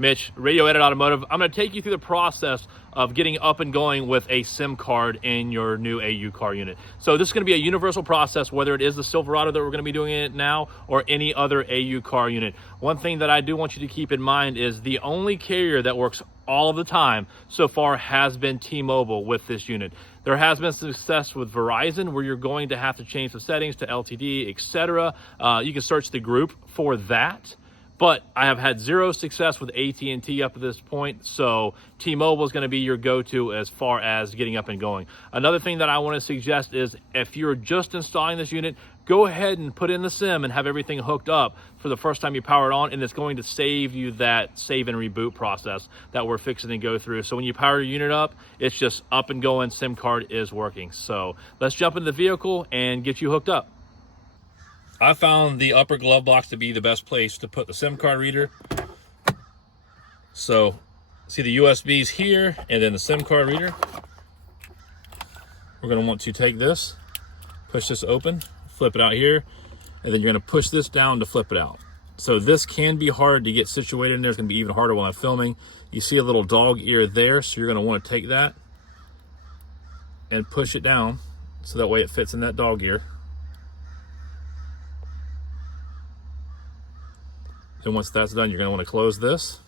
Mitch, Radio Edit Automotive. I'm going to take you through the process of getting up and going with a SIM card in your new AuCar unit. So this is going to be a universal process, whether it is the Silverado that we're going to be doing it now or any other AuCar unit. One thing that I do want you to keep in mind is the only carrier that works all of the time so far has been T-Mobile with this unit. There has been success with Verizon where you're going to have to change the settings to LTD, etc. You can search the group for that. But I have had zero success with AT&T up to this point, so T-Mobile is going to be your go-to as far as getting up and going. Another thing that I want to suggest is if you're just installing this unit, go ahead and put in the SIM and have everything hooked up for the first time you power it on, and it's going to save you that save and reboot process that we're fixing to go through. So when you power your unit up, it's just up and going, SIM card is working. So let's jump into the vehicle and get you hooked up. I found the upper glove box to be the best place to put the SIM card reader. So, see the USBs here and then the SIM card reader. We're going to want to take this, push this open, flip it out here, and then you're going to push this down to flip it out. So this can be hard to get situated in there. It's going to be even harder while I'm filming. You see a little dog ear there, so you're going to want to take that and push it down so that way it fits in that dog ear. And once that's done, you're going to want to close this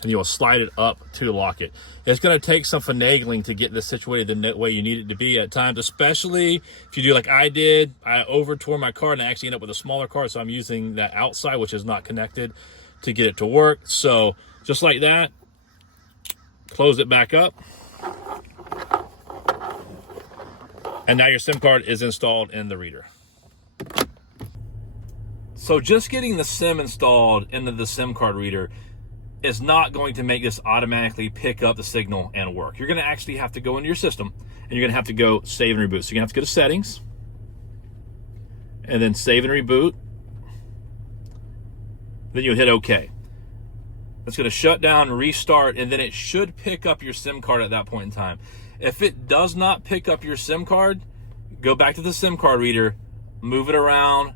and you'll slide it up to lock it. It's going to take some finagling to get this situated the way you need it to be at times, especially if you do like I did. I over tore my card and I actually ended up with a smaller card, so I'm using that outside, which is not connected, to get it to work. So just like that, close it back up. And now your SIM card is installed in the reader. So just getting the SIM installed into the SIM card reader is not going to make this automatically pick up the signal and work. You're going to actually have to go into your system and you're going to have to go save and reboot. So you're going to have to go to settings and then save and reboot. Then you'll hit OK. It's going to shut down, restart, and then it should pick up your SIM card at that point in time. If it does not pick up your SIM card, go back to the SIM card reader, move it around,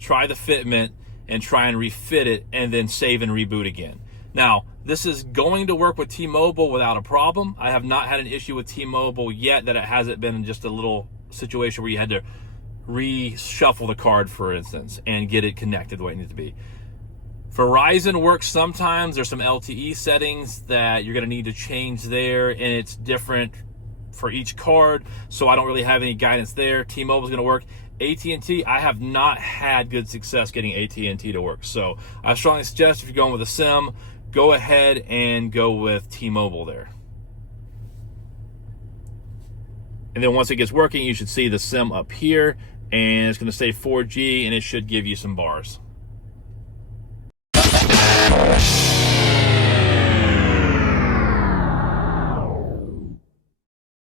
try the fitment and try and refit it, and then save and reboot again. Now, this is going to work with T-Mobile without a problem. I have not had an issue with T-Mobile yet that it hasn't been just a little situation where you had to reshuffle the card, for instance, and get it connected the way it needs to be. Verizon works sometimes. There's some LTE settings that you're going to need to change there, and it's different for each card, so I don't really have any guidance there. T-Mobile is going to work. AT&T, I have not had good success getting AT&T to work. So I strongly suggest if you're going with a SIM, go ahead and go with T-Mobile there. And then once it gets working, you should see the SIM up here, and it's going to say 4G, and it should give you some bars.